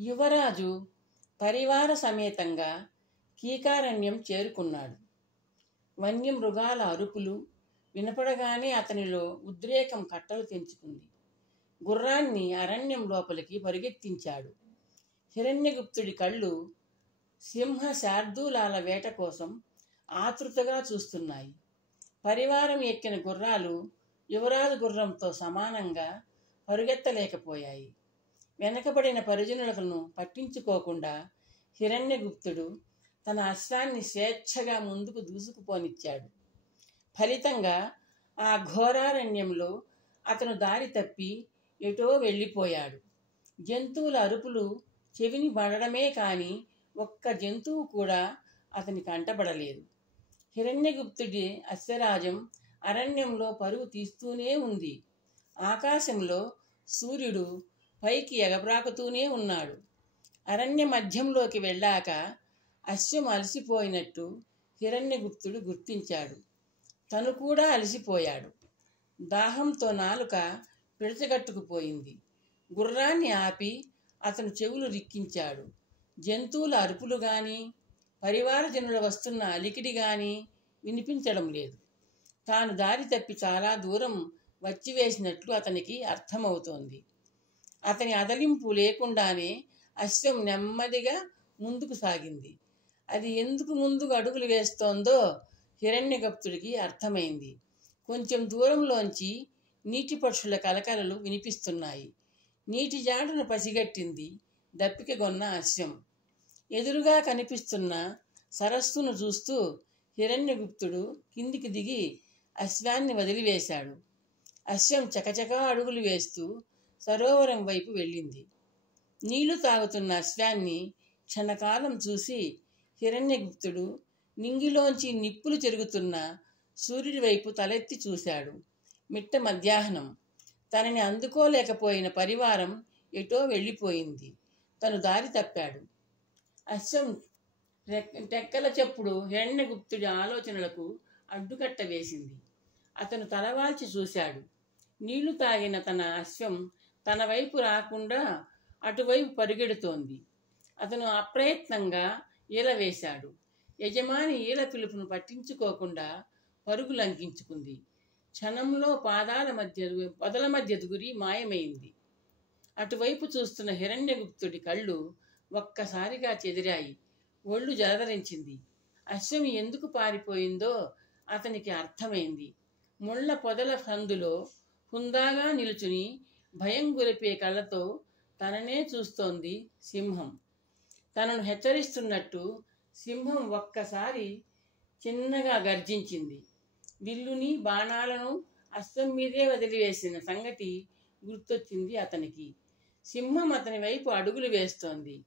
యువరాజు పరివార సమేతంగా కీకారణ్యం చేరుకున్నాడు. వన్యమృగాల అరుపులు వినపడగానే అతనిలో ఉద్రేకం కట్టలు తెంచుకుంది. గుర్రాన్ని అరణ్యం లోపలికి పరుగెత్తించాడు. హిరణ్యగుప్తుడి కళ్ళు సింహ శార్దూలాల వేట కోసం ఆతృతగా చూస్తున్నాయి. పరివారం ఎక్కిన గుర్రాలు యువరాజు గుర్రంతో సమానంగా పరుగెత్తలేకపోయాయి. వెనకబడిన పరిజనులను పట్టించుకోకుండా హిరణ్యగుప్తుడు తన అశ్వాన్ని స్వేచ్ఛగా ముందుకు దూసుకుపోనిచ్చాడు. ఫలితంగా ఆ ఘోరారణ్యంలో అతను దారి తప్పి ఎటో వెళ్ళిపోయాడు. జంతువుల అరుపులు చెవిని పడడమే కాని ఒక్క జంతువు కూడా అతని కంటబడలేదు. హిరణ్యగుప్తుడి అశ్వరాజం అరణ్యంలో పరుగు తీస్తూనే ఉంది. ఆకాశంలో సూర్యుడు పైకి ఎగబ్రాకుతూనే ఉన్నాడు. అరణ్య మధ్యంలోకి వెళ్ళాక అశ్వం అలసిపోయినట్టు హిరణ్యగుప్తుడు గుర్తించాడు. తను కూడా అలసిపోయాడు. దాహంతో నాలుక పిడచగట్టుకుపోయింది. గుర్రాన్ని ఆపి అతను చెవులు రిక్కించాడు. జంతువుల అరుపులు గాని పరివారజనుల వస్తున్న అలికిడి గాని వినిపించడం లేదు. తాను దారి తప్పి చాలా దూరం వచ్చివేసినట్లు అతనికి అర్థమవుతోంది. అతని అదలింపు లేకుండానే అశ్వం నెమ్మదిగా ముందుకు సాగింది. అది ఎందుకు ముందుకు అడుగులు వేస్తోందో హిరణ్యగుప్తుడికి అర్థమైంది. కొంచెం దూరంలోంచి నీటి పక్షుల కలకలలు వినిపిస్తున్నాయి. నీటి జాడును పసిగట్టింది దప్పికగొన్న అశ్వం. ఎదురుగా కనిపిస్తున్న సరస్సును చూస్తూ హిరణ్యగుప్తుడు కిందికి దిగి అశ్వాన్ని వదిలివేశాడు. అశ్వం చకచకా అడుగులు వేస్తూ సరోవరం వైపు వెళ్ళింది. నీళ్లు తాగుతున్న అశ్వాన్ని క్షణకాలం చూసి హిరణ్యగుప్తుడు నింగిలోంచి నిప్పులు చెరుగుతున్న సూర్యుడి వైపు తలెత్తి చూశాడు. మిట్ట మధ్యాహ్నం. తనని అందుకోలేకపోయిన పరివారం ఎటో వెళ్ళిపోయింది. తను దారి తప్పాడు. అశ్వం టెక్కల చెప్పుడు హిరణ్యగుప్తుడి ఆలోచనలకు అడ్డుకట్ట వేసింది. అతను తలవాల్చి చూశాడు. నీళ్లు తాగిన తన అశ్వం తన వైపు రాకుండా అటువైపు పరుగెడుతోంది. అతను అప్రయత్నంగా ఈల వేశాడు. యజమాని ఈల పిలుపును పట్టించుకోకుండా పరుగు లంకించుకుంది. క్షణంలో పొదల మధ్య దూరి మాయమైంది. అటువైపు చూస్తున్న హిరణ్యగుప్తుడి కళ్ళు ఒక్కసారిగా చెదిరాయి. ఒళ్ళు జలధరించింది. అశ్వం ఎందుకు పారిపోయిందో అతనికి అర్థమైంది. ముళ్ళ పొదల సందులో హుందాగా నిలుచుని భయం గొలిపే కళ్ళతో తననే చూస్తోంది సింహం. తనను హెచ్చరిస్తున్నట్టు సింహం ఒక్కసారి చిన్నగా గర్జించింది. విల్లుని బాణాలను అశ్వం మీదే వదిలివేసిన సంగతి గుర్తొచ్చింది అతనికి. సింహం అతని వైపు అడుగులు వేస్తోంది.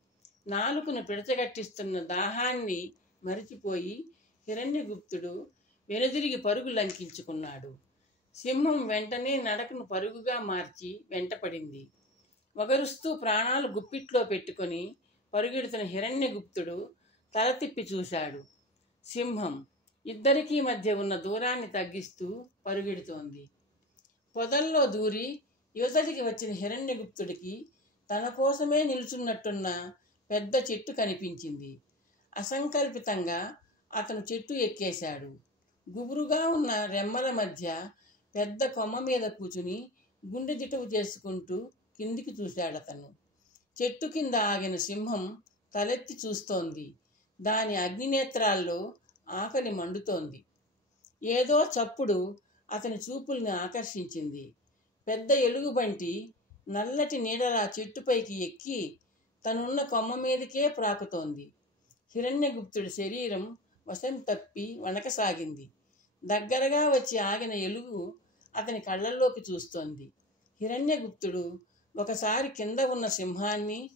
నాలుకను పిడచగట్టిస్తున్న దాహాన్ని మరిచిపోయి హిరణ్యగుప్తుడు వెనుదిరిగి పరుగు లంకించుకున్నాడు. సింహం వెంటనే నడకను పరుగుగా మార్చి వెంటపడింది. వగరుస్తూ ప్రాణాలు గుప్పిట్లో పెట్టుకొని పరుగెడుతున్న హిరణ్యగుప్తుడు తల తిప్పి చూశాడు. సింహం ఇద్దరికీ మధ్య ఉన్న దూరాన్ని తగ్గిస్తూ పరుగెడుతోంది. పొదల్లో దూరి యువతలికి వచ్చిన హిరణ్యగుప్తుడికి తన కోసమే నిలుచున్నట్టున్న పెద్ద చెట్టు కనిపించింది. అసంకల్పితంగా అతను చెట్టు ఎక్కేశాడు. గుబురుగా ఉన్న రెమ్మల మధ్య పెద్ద కొమ్మ మీద కూర్చుని గుండె జిటువు చేసుకుంటూ కిందికి చూశాడతను. చెట్టు కింద ఆగిన సింహం తలెత్తి చూస్తోంది. దాని అగ్నినేత్రాల్లో ఆకలి మండుతోంది. ఏదో చప్పుడు అతని చూపుల్ని ఆకర్షించింది. పెద్ద ఎలుగుబంటి నల్లటి నీడలా చెట్టుపైకి ఎక్కి తనున్న కొమ్మ మీదకే ప్రాకుతోంది. హిరణ్యగుప్తుడి శరీరం వశం తప్పి వణకసాగింది. దగ్గరగా వచ్చి ఆగిన ఎలుగు అతని కళ్ళల్లోకి చూస్తోంది. హిరణ్యగుప్తుడు ఒకసారి కింద ఉన్న సింహాన్ని,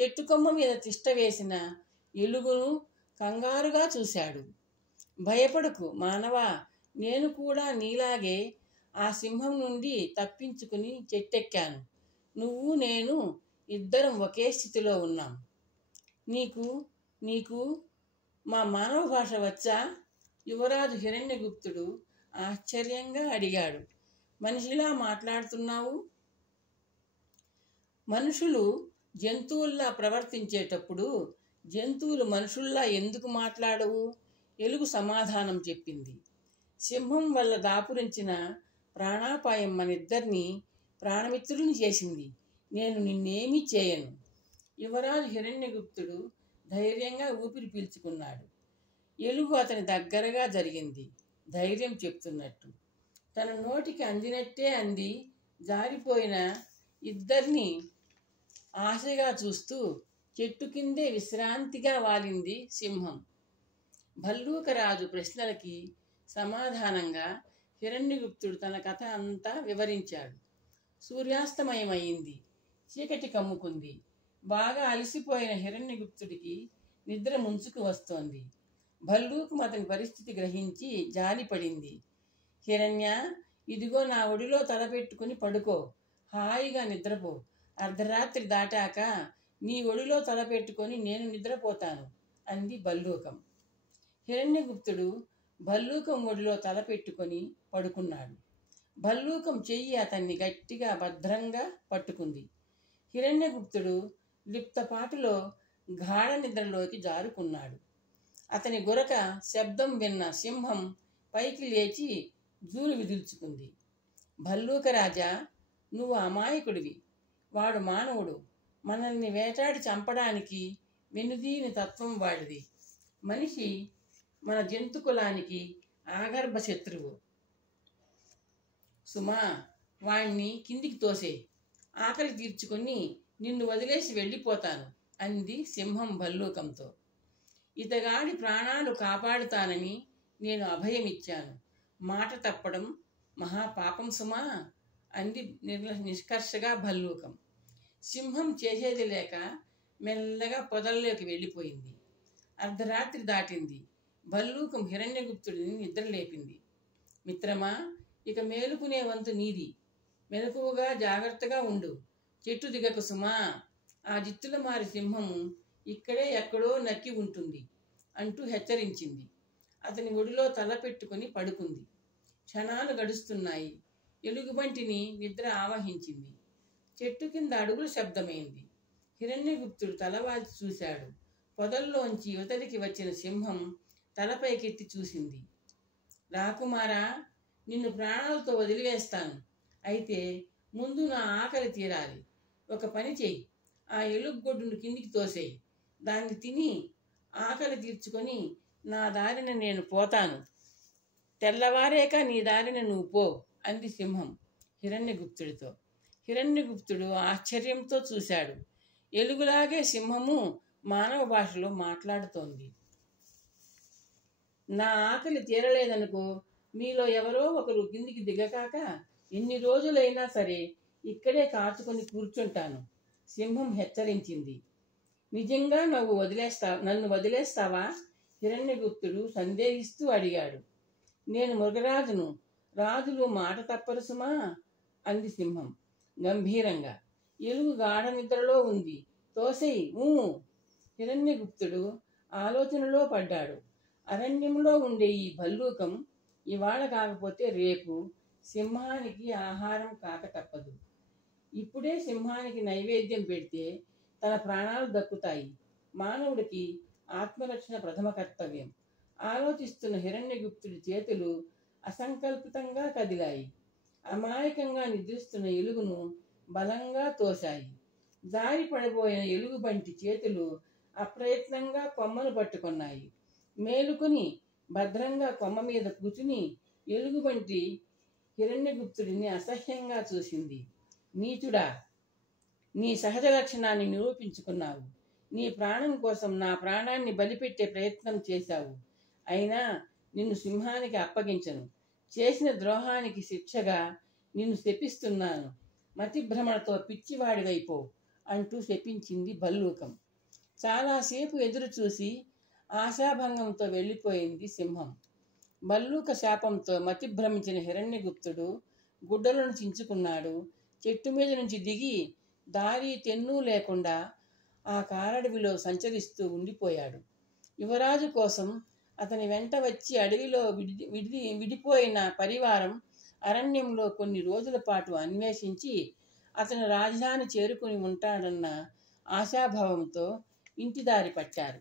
చెట్టు కొమ్మ మీద తిష్ట వేసిన ఎలుగును కంగారుగా చూశాడు. భయపడకు మానవా, నేను కూడా నీలాగే ఆ సింహం నుండి తప్పించుకుని చెట్టెక్కాను. నువ్వు నేను ఇద్దరం ఒకే స్థితిలో ఉన్నాం. నీకు మా మానవ భాష వచ్చా? యువరాజు హిరణ్యగుప్తుడు ఆశ్చర్యంగా అడిగాడు. మనిషిలా మాట్లాడుతున్నావు? మనుషులు జంతువుల్లా ప్రవర్తించేటప్పుడు జంతువులు మనుషుల్లా ఎందుకు మాట్లాడవు? ఎలుగు సమాధానం చెప్పింది. సింహం వల్ల దాపురించిన ప్రాణాపాయం మనిద్దరినీ ప్రాణమిత్రుల్ని చేసింది. నేను నిన్నేమీ చేయను. యువరాజు హిరణ్యగుప్తుడు ధైర్యంగా ఊపిరి పీల్చుకున్నాడు. ఎలుగు అతని దగ్గరగా జరిగింది, ధైర్యం చెప్తున్నట్టు. తన నోటికి అందినట్టే అంది. జారిపోయిన ఇద్దరిని ఆశగా చూస్తూ చెట్టు కిందే విశ్రాంతిగా వాలింది సింహం. భల్లూకరాజు ప్రశ్నలకి సమాధానంగా హిరణ్యగుప్తుడు తన కథ అంతా వివరించాడు. సూర్యాస్తమయమైంది, చీకటి కమ్ముకుంది. బాగా అలసిపోయిన హిరణ్యగుప్తుడికి నిద్ర ముంచుకు వస్తోంది. భల్లూకం అతని పరిస్థితి గ్రహించి జాలిపడింది. హిరణ్య, ఇదిగో నా ఒడిలో తలపెట్టుకుని పడుకో, హాయిగా నిద్రపో. అర్ధరాత్రి దాటాక నీ ఒడిలో తలపెట్టుకొని నేను నిద్రపోతాను అంది భల్లూకం. హిరణ్యగుప్తుడు భల్లూకం ఒడిలో తలపెట్టుకొని పడుకున్నాడు. భల్లూకం చెయ్యి అతన్ని గట్టిగా భద్రంగా పట్టుకుంది. హిరణ్యగుప్తుడు లిప్తపాటులో గాఢ నిద్రలోకి జారుకున్నాడు. అతని గురక శబ్దం విన్న సింహం పైకి లేచి జూలు విదుల్చుకుంది. భల్లూకరాజా, నువ్వు అమాయకుడివి. వాడు మానవుడు. మనల్ని వేటాడి చంపడానికి వెనుదీని తత్వం వాడిది. మనిషి మన జంతుకులానికి ఆగర్భ శత్రువు. సుమా, వాణ్ణి కిందికి తోసే. ఆకలి తీర్చుకొని నిన్ను వదిలేసి వెళ్ళిపోతాను అంది సింహం భల్లూకంతో. ఇతగాడి ప్రాణాలు కాపాడుతానని నేను అభయమిచ్చాను. మాట తప్పడం మహాపాపం సుమా అంది నిష్కర్షగా భల్లూకం. సింహం చేసేది లేక మెల్లగా పొదల్లోకి వెళ్ళిపోయింది. అర్ధరాత్రి దాటింది. భల్లూకం హిరణ్యగుప్తుడిని నిద్రలేపింది. మిత్రమా, ఇక మేలుకునే వంతు నీది. మెలకువగా జాగ్రత్తగా ఉండు. చెట్టు దిగకు సుమా. ఆ జిత్తుల మారి సింహము ఇక్కడే ఎక్కడో నక్కి ఉంటుంది అంటూ హెచ్చరించింది. అతని ఒడిలో తల పెట్టుకుని పడుకుంది. క్షణాలు గడుస్తున్నాయి. ఎలుగుబంటిని నిద్ర ఆవహించింది. చెట్టు కింద అడుగుల శబ్దమైంది. హిరణ్యగుప్తుడు తలవాల్చి చూశాడు. పొదల్లోంచి యువతలికి వచ్చిన సింహం తలపైకెత్తి చూసింది. రాకుమారా, నిన్ను ప్రాణాలతో వదిలివేస్తాను. అయితే ముందు నా ఆకలి తీరాలి. ఒక పని చెయ్యి. ఆ ఎలుగుగొడ్డును కిందికి తోసేయి. దాన్ని తిని ఆకలి తీర్చుకొని నా దారిన నేను పోతాను. తెల్లవారేక నీ దారిన నువ్వు పో అంది సింహం హిరణ్యగుప్తుడితో. హిరణ్యగుప్తుడు ఆశ్చర్యంతో చూశాడు. ఎలుగులాగే సింహము మానవ భాషలో మాట్లాడుతోంది. నా ఆకలి తీరలేదనుకో, మీలో ఎవరో ఒకరు కిందికి దిగకాక ఎన్ని రోజులైనా సరే ఇక్కడే కాచుకొని కూర్చుంటాను సింహం హెచ్చరించింది. నిజంగా నన్ను వదిలేస్తావా? హిరణ్యగుప్తుడు సందేహిస్తూ అడిగాడు. నేను మృగరాజును, రాజులు మాట తప్పరు సుమా అంది సింహం గంభీరంగా. ఎలుగు గాఢ నిద్రలో ఉంది. తోసేయి. హిరణ్యగుప్తుడు ఆలోచనలో పడ్డాడు. అరణ్యంలో ఉండే ఈ భల్లూకం ఇవాళ కాకపోతే రేపు సింహానికి ఆహారం కాక తప్పదు. ఇప్పుడే సింహానికి నైవేద్యం పెడితే తన ప్రాణాలు దక్కుతాయి. మానవుడికి ఆత్మరక్షణ ప్రథమ కర్తవ్యం. ఆలోచిస్తున్న హిరణ్యగుప్తుడి చేతులు అసంకల్పితంగా కదిలాయి. అమాయకంగా నిద్రిస్తున్న ఎలుగును బలంగా తోశాయి. జారి పడిపోయిన ఎలుగుబంటి చేతులు అప్రయత్నంగా కొమ్మను పట్టుకున్నాయి. మేలుకొని భద్రంగా కొమ్మ మీద కూర్చుని ఎలుగుబంటి హిరణ్యగుప్తుడిని అసహ్యంగా చూసింది. నీచుడా, నీ సహజ లక్షణాన్ని నిరూపించుకున్నావు. నీ ప్రాణం కోసం నా ప్రాణాన్ని బలిపెట్టే ప్రయత్నం చేశావు. అయినా నిన్ను సింహానికి అప్పగించను. చేసిన ద్రోహానికి శిక్షగా నిన్ను శపిస్తున్నాను. మతిభ్రమణతో పిచ్చివాడివైపో అంటూ శపించింది భల్లూకం. చాలాసేపు ఎదురు చూసి ఆశాభంగంతో వెళ్ళిపోయింది సింహం. భల్లూక శాపంతో మతిభ్రమించిన హిరణ్యగుప్తుడు గుడ్డలను చించుకున్నాడు. చెట్టు మీద నుంచి దిగి దారి తెన్ను లేకుండా ఆ కారడవిలో సంచరిస్తూ ఉండిపోయాడు. యువరాజు కోసం అతని వెంట వచ్చి అడవిలో విడిపోయిన పరివారం అరణ్యంలో కొన్ని రోజుల పాటు అన్వేషించి అతని రాజధాని చేరుకుని ఉంటాడన్న ఆశాభావంతో ఇంటి దారి పట్టారు.